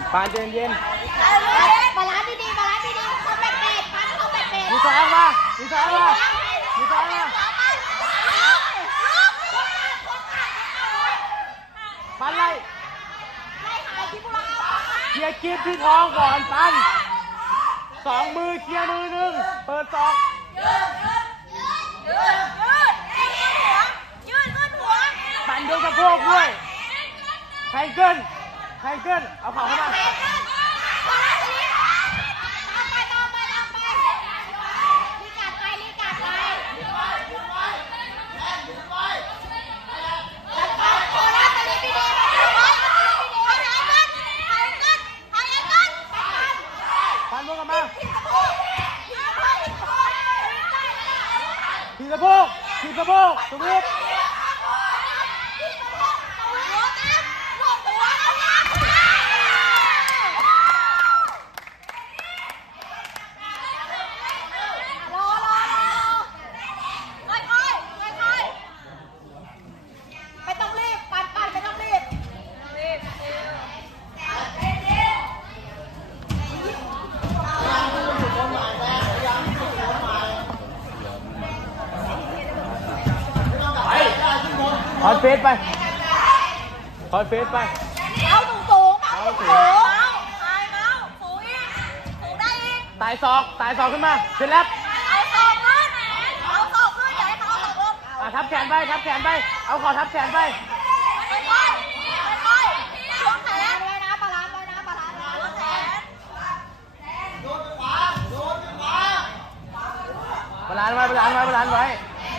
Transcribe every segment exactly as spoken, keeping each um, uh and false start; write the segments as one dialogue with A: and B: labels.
A: ปานเย็นเย็น
B: บาลานซ์ดีๆบาลานซ์ดีๆเขาเป็ดเป็ดปันเขาเป็ดเป็ด
A: มีซ้ายมามีซ้ายมามีซ้ายมาปันไล่เคลียร์กิ๊บที่ท้องก่อนปันสองมือเคลียร์มือหนึ่งเปิดศอกปันยกสะโพกด้วยแทงเกินแทงเกินเอาเข่าเข้ามาทีสะโพกทีสะโพกสวิตคอนเฟสไปคอนเฟสไป
B: เอาสูงสูงเอาสูงสูงตายเมาสูงอีกสูงได้อีก
A: ตายศอกตายศอกขึ้นมาเสร็จแล้ว
B: เอาศอกขึ้นเอาศอกขึ้นอย่าให้เขาเอาศอกลง
A: อ่ะทับแขนไปทับแขนไปเอาคอทับแขนไป
B: ค่อยๆค่อยๆล้วงแขนเลยนะบาลานซ์เลยนะบาลานซ์ล้วงแขน
A: โดนขวาโดนขวาบาลานซ์ไว้บาลานซ์ไว้บาลานซ์ไว้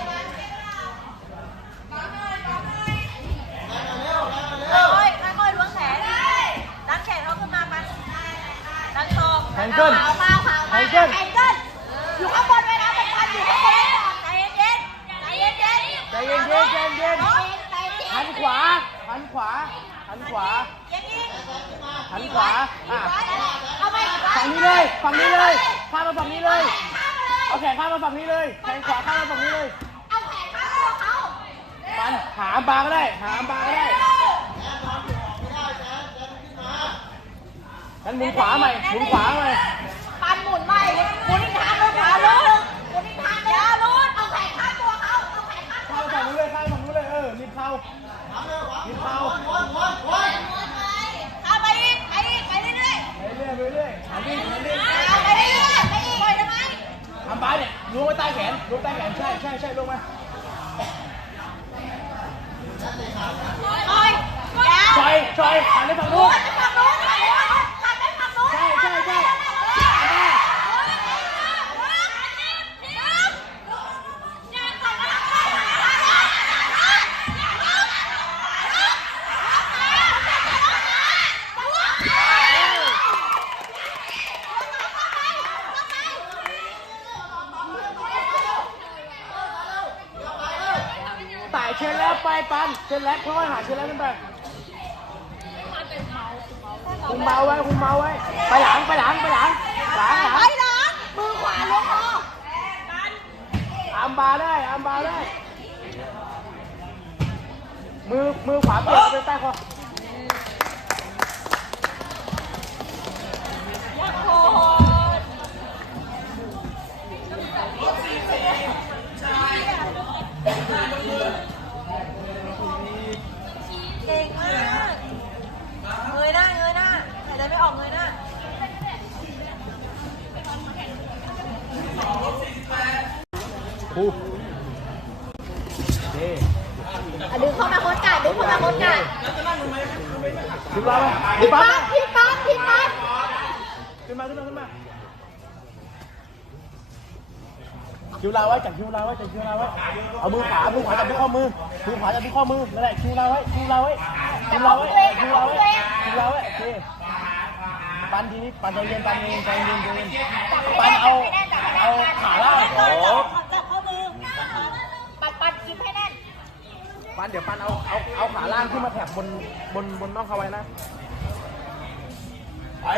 B: ค่อยๆค่อยๆล้วงแขนดันแขนเขาขึ้นมามันดันศอก
A: แขนเกิน
B: ขาวขาวขาวแขนเกินแขนเกินอยู่ข้างบนไว้นะเป็นพันอยู่ข้างบนใจเย็นๆใจเย็นๆ
A: ใจเย็นๆใจเย็นๆหันขวาหันขวาหันขวาหันขวาอ่ะฝั่งนี้เลยฝั่งนี้เลยข้ามมาฝั่งนี้เลยเอาแขนข้ามมาฝั่งนี้เลยแขนขวาข้ามมาฝั่งนี้เลย
B: เอาแขนข้ามตัวเขา
A: ปันหามบาก็ได้หามบาก็ได้งั้นหมุนขวาใหม่หมุนขวาใหม่
B: ปันหมุนใหม่หมุนอีกทางนึงขวาลุ้นหมุนอีกทางนึงขวาลุ้นเอาแขนข้ามตัวเขาเอาแขนข้ามตัว
A: เข้าฝั่งนู้นเลยเข้าฝั่งนู้นเลยเออรีบเข้ารีบเข้า
B: เข้าไปอีกไปอีกไปเรื่อย
A: ๆไปเรื่อยไปเรื่อยหันดิหันดิ
B: ไปเรื่อยไปอีกไปได้ไหม
A: ทำบาเนี่ยล้วงไว้ใต้แขนล้วงใต้แขนใช่ใช่ใช่ลงมา
B: ช่วย
A: ช่วยช่วยหันไปฝั่งนู้นใช่ใช่ใช่ตายเชนแล้วไปปันเชนแล้วค่อยหาเชนแล้วขึ้นไปคุมเบาไว้คุมเบาไว้ไปหลังไปหลังไปหลังหลังหลัง
B: ไปหลังมือขวาล้วงคอ
A: อัมบาได้อัมบาได้มือมือขวาเปลี่ยนไปใต้คอ
B: เก่งมากเงยหน้าเงยหน้าหายใจไม่ออกเงยหน้า
A: ครูนี่
B: ดึงเข้ามาโคตรกัดดึงเข้ามาโคตรกัด
A: ขึ้นมา
B: พี่ปั๊บพี่ปั๊บพี่ปั๊บ
A: ขึ้นมาขึ้นมาขึ้นมาคิวลาไว้จับคิวลาไว้จับคิวลาไว้เอามือขวามือขวาจับที่ข้อมือมือขวาจับที่ข้อมือนั่นแหละคิวลาไว้คิวลาไว้คิวลาไว้คิวลาไว้คิวลาไว้โอเคปันทีนี้ปันใจเย็นปันเย็นใจเย็นใจเย็นปันเอาเอาขาล่าง
B: จับข้อมือปัดปัดกินให้แน่น
A: ปันเดี๋ยวปันเอาเอาเอาขาล่างขึ้นมาแถบบนบนบนน่องเขาไว้นะไป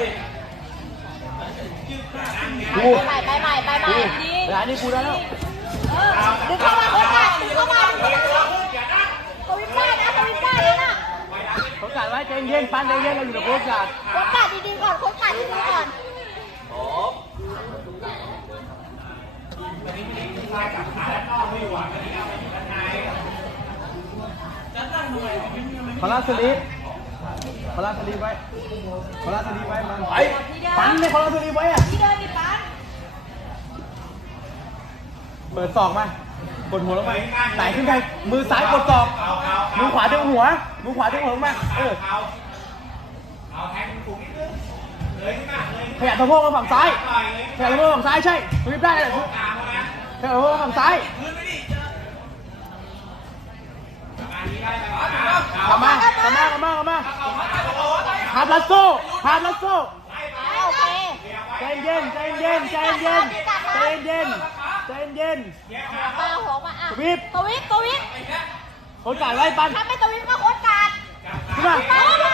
B: ไปใหม่ไปใหม่ไปใหม่ดี
A: ร้านนี้กูได้แล้ว
B: ดึงเข้ามาดึงเข้ามาดึงเข้ามาสวิตช์ได้นะสวิตช์ได้เลยนะ
A: เขากการ์ดไว้ใจเย็นปันใจเย็นเราอยู่กับโค้ชการ์ด
B: โค้ชการ์ดดีๆก่อนโค้ชการ์ดดีๆก่อน
A: พลาสลีปพลาสลีปไว้พลาสลีปไว้มันไปปันเลยพลาสลีปไว้อะ
B: ที่เดินดิปัน
A: เปิดศอกมากดหัวลงไปไหนขึ้นไปมือซ้ายกดศอกมือขวาดึงหัวมือขวาดึงหัวลงมาเออขยับสะโพกมาฝั่งซ้ายขยับสะโพกฝั่งซ้ายใช่สวิปได้เลยขยับสะโพกฝั่งซ้ายกลับมากลับมากลับมากลับมาฮาร์ดลัสโซ่ฮาร์ดลัสโซ่
B: โอเค
A: ใจเย็นใจเย็นใจเย็นใจเย็นใจเย็น
B: มาหัวมาอ่ะ
A: สวิป
B: สวิปสวิป
A: โค้ชการ์ดไว้ปัน
B: ถ้าไม่สวิปก็โค้ชการ์ด
A: ขึ้นมา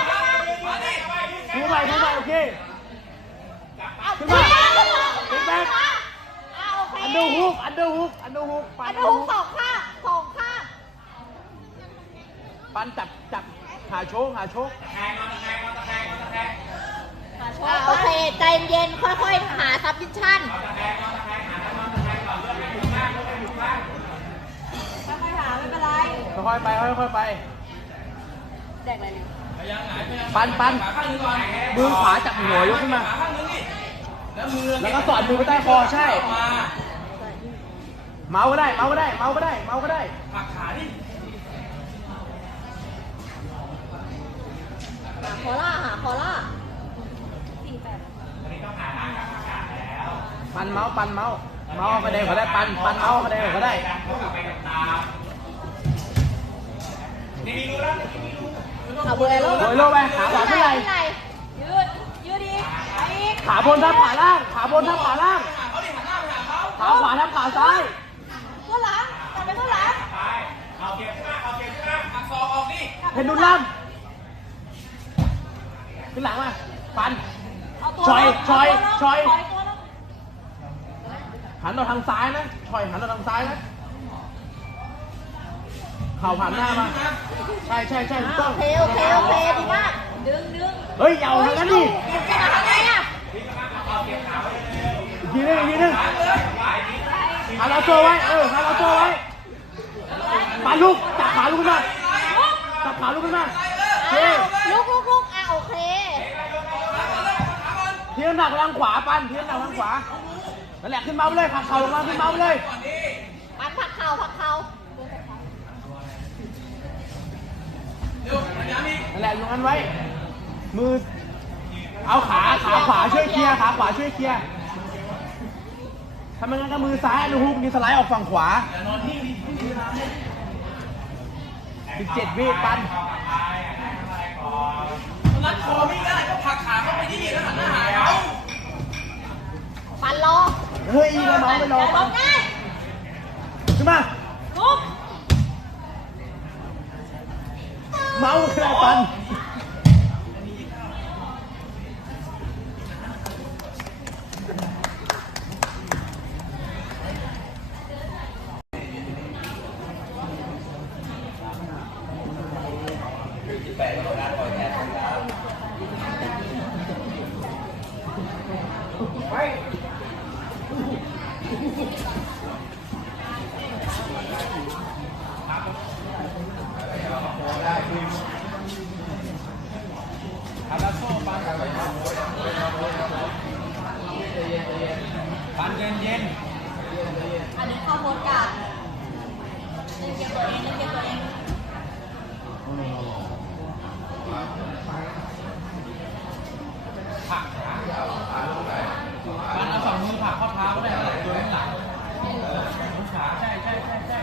A: ดูใหม่ดูใหม่โอเค
B: เอา
A: ขึ้น
B: ขึ้น
A: มา
B: มา
A: ขึ้นแบ็ค
B: อ่าโอเค
A: อันเดอร์ฮุกอันเดอร์ฮุกอันเดอร์ฮุกปั
B: อั
A: น
B: นดูสองข้างสองข้าง
A: ปันจับจับหาโชกหาโชก
B: อ่าโอเคใจเย็นค่อยๆหาซับมิชชั่นค่อยๆหาไม่เป็นไร
A: ค่อยๆไปค่อยๆไป
B: แดกอะไรเนี่ย
A: ปันปันมือขวาจับหัวยกขึ้นมาแล้วก็สอดมือไปใต้คอใช่เมาก็ได้เมาก็ได้เมาก็ได้เมาก็ได้ผักขาดิ
B: หาคอล่าหาคอล่า
A: ปันเมาปันเมาเมาเอากระเด็นก็ได้ปันปันเมาเอากระเด็นก็ได้
B: ขาเบอร์โล
A: โดยโลไปขาขวาเท่าไหร่
B: ยืดยืดดีไปอีก
A: ขาบนทับขาล่างขาบนทับขาล่างขาขวาทับขาซ้าย
B: ตัวหลังกลับไปตัวหลัง
A: เพนดูลัมขึ้นหลังมาปัน
B: เอาตัว
A: ชอยชอยชอย
B: ตัวลง
A: หันมาทางซ้ายนะชอยหันมาทางซ้ายนะเข่าผ่านหน้ามาใช่ใช่ใช่ถูกต้อ
B: โอง เคโอเคโอเคดีมากดึงดึง
A: เฮ้ยอย่าเอาทางนั้นดิ
B: จะมาทำไงอ่ะ
A: อีกทีนึงอีกทีนึงหันเอาตัวไว้เออหันเอาตัวไว้ปันลูกจับขาลูกขึ้นมาจับขาลูกขึ้นมาเฮ้
B: ลุกลุกลุกอ่ะโอเค
A: เทียนหนักทางขวาปันเทียนหนักทางขวานั่นแหละขึ้นมาไปเลยขัดเข่าลงมาขึ้นมาไปเลย
B: ปันผักเข่าผักเข่า
A: นั่นแหละอยู่งั้นไว้ มือ เอาขาขาขวาช่วยเคลียร์ขาขวาช่วยเคลียร์ทำไมงั้นก็มือซ้ายอนุฮุกนี่สไลด์ออกฝั่งขวาสิบเจ็ดวิปัน
C: รัดคอไม่ได้ก็ผลักขาเข้าไปที่แล้วหันหน้าหาเขา
B: ปันรอ
A: เฮ้ยแล้วน้องไม่รอ
B: ล
A: ปัน
B: งง่าย
A: ขึ้นมา
B: ลุก
A: เมาส์ขึ้นมาปันปันเย็นเย็น
B: อันนี้เข้าโหมดกาดเล่นเกมตัวเองเล่นเกมตัวเอง
A: ปันเอาสองมือผลักข้อเท้าก็ได้นะตัวข้างหลังขาใช่ใช่ใช่ใช่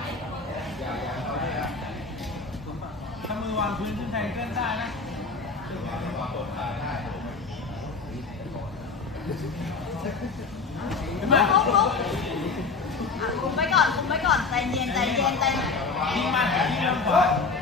A: ถ้ามือวางพื้นขึ้นแทงเส้นได้นะเห็นไหม
B: ลุกลุกอ่ะคุมไว้ก่อนคุมไว้ก่อนใจเย็นใจเย็นใจเย็น
A: ยิงมันยิงลำขวา